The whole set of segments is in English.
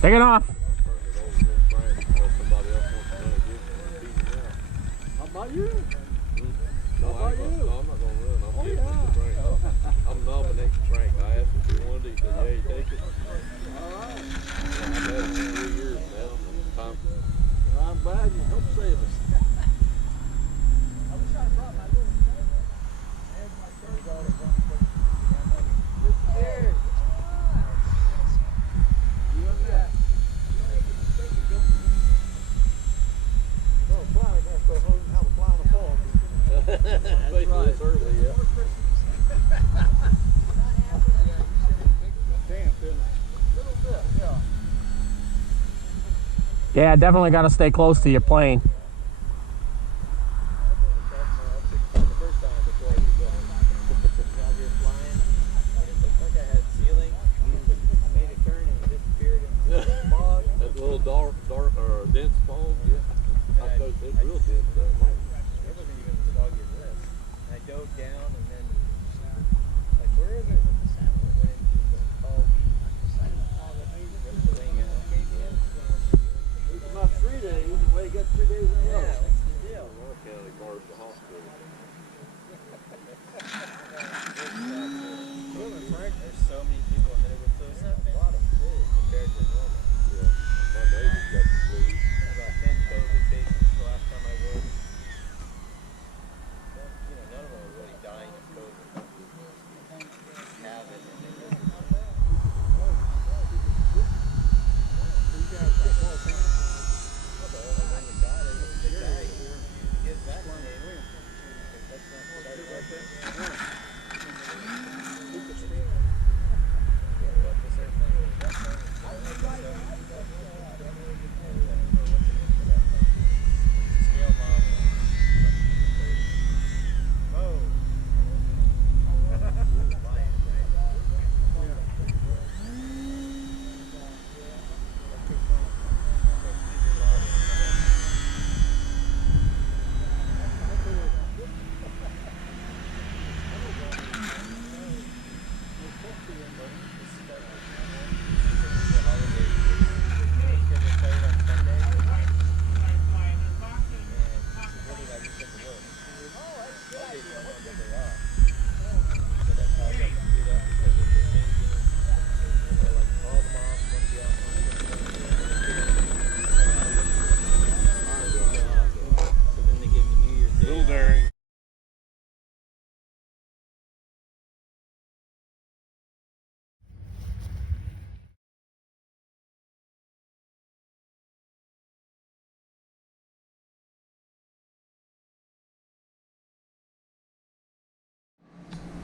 Take it off. How about you? No, How about you? no, I'm not gonna run. I'm giving yeah. it to Frank. I'm nominating Frank. I asked him if he wanted it. He said, yeah, you take it. All right. I've had it for 3 years now. Time. Well, I'm glad you helped save us. I wish I brought my little and my shirt. Mr. Terry. You and that. Well, flying, we're going to go home and have a fly in the fall. That's right. This early, yeah. Damn, Phil. Little bit, yeah. Yeah, definitely got to stay close to your plane. That little dark or dense fog, yeah. It's real dense. It wasn't even as foggy as this. And I dove down and then, like, where is it? Went into the tall weeds. Ripped the wing out. It's about 3 days, and we got 3 days in a row. Yeah, what's the deal? Our county bars the hospital. There's so many people that it was a lot of food compared to normal. Yeah. My neighbor's got the flu. About 10 COVID patients the last time I looked. None of them are really dying of COVID. Have it and they just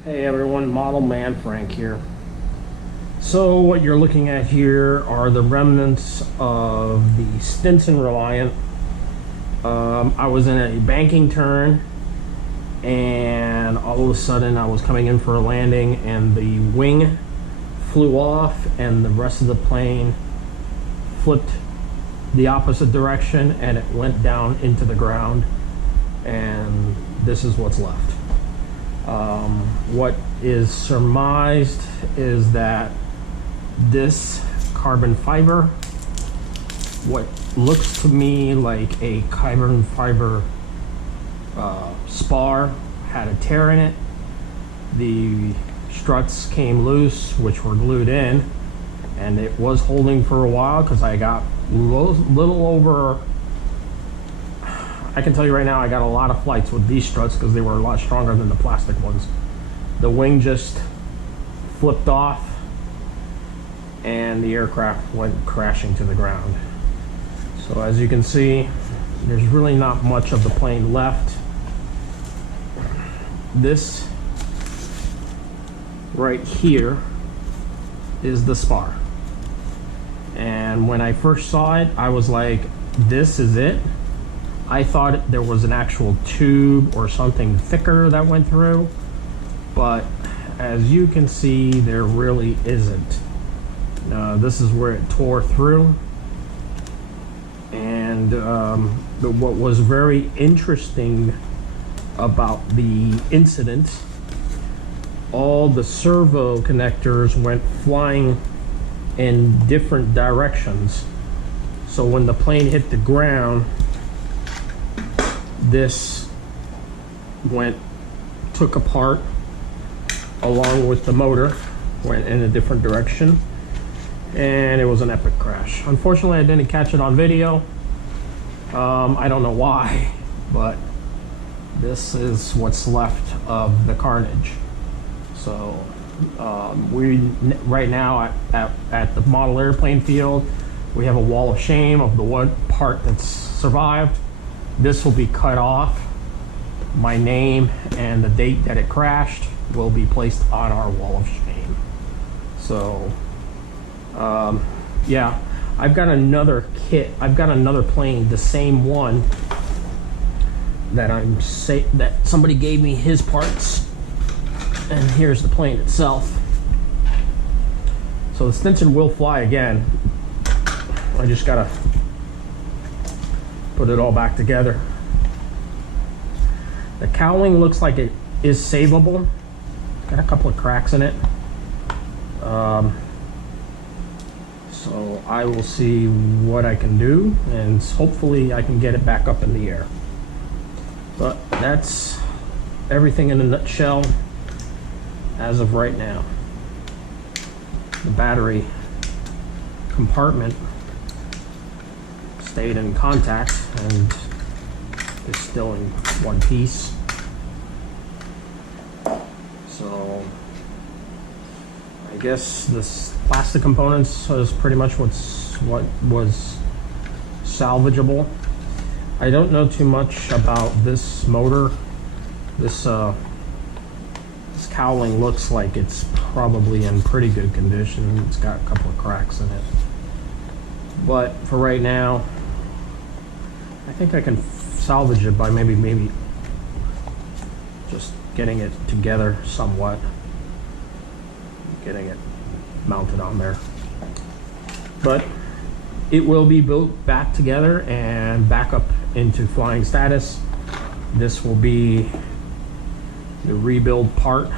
Hey everyone, Model Man Frank here. So what you're looking at here are the remnants of the Stinson Reliant. I was in a banking turn and all of a sudden I was coming in for a landing and the wing flew off and the rest of the plane flipped the opposite direction and it went down into the ground, and this is what's left. What is surmised is that this carbon fiber, what looks to me like a carbon fiber spar, had a tear in it. The struts came loose, which were glued in, and it was holding for a while because I got little over, I can tell you right now, I got a lot of flights with these struts because they were a lot stronger than the plastic ones. The wing just flipped off and the aircraft went crashing to the ground. So as you can see, there's really not much of the plane left. This right here is the spar. And when I first saw it, I was like, this is it. I thought there was an actual tube or something thicker that went through, but as you can see, there really isn't. This is where it tore through. And what was very interesting about the incident, all the servo connectors went flying in different directions. So when the plane hit the ground, this took apart along with the motor, went in a different direction, and it was an epic crash. Unfortunately, I didn't catch it on video. I don't know why, but this is what's left of the carnage. So right now at the model airplane field, we have a wall of shame of the one part that's survived. This will be cut off. My name and the date that it crashed will be placed on our wall of shame. So yeah, I've got another kit. I've got another plane, the same one that that somebody gave me his parts, and here's the plane itself. So the Stinson will fly again. I just gotta put it all back together. The cowling looks like it is savable. Got a couple of cracks in it. So I will see what I can do, and hopefully I can get it back up in the air. But that's everything in a nutshell as of right now. The battery compartment stayed in contact and is still in one piece. So I guess this plastic components is pretty much what was salvageable. I don't know too much about this motor. This cowling looks like it's probably in pretty good condition. It's got a couple of cracks in it. But for right now, I think I can salvage it by maybe just getting it together somewhat. Getting it mounted on there. But it will be built back together and back up into flying status. This will be the rebuild part,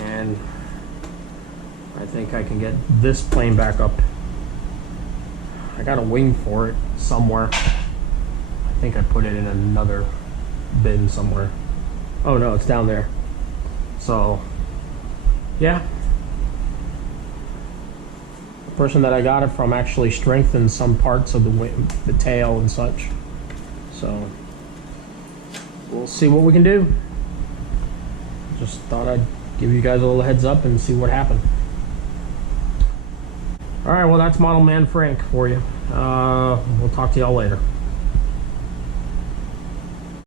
and I think I can get this plane back up. I got a wing for it somewhere. I think I put it in another bin somewhere. Oh no, it's down there. So yeah, the person that I got it from actually strengthened some parts of the tail and such. So we'll see what we can do. Just thought I'd give you guys a little heads up and see what happened. All right, well, that's Model Man Frank for you. We'll talk to y'all later.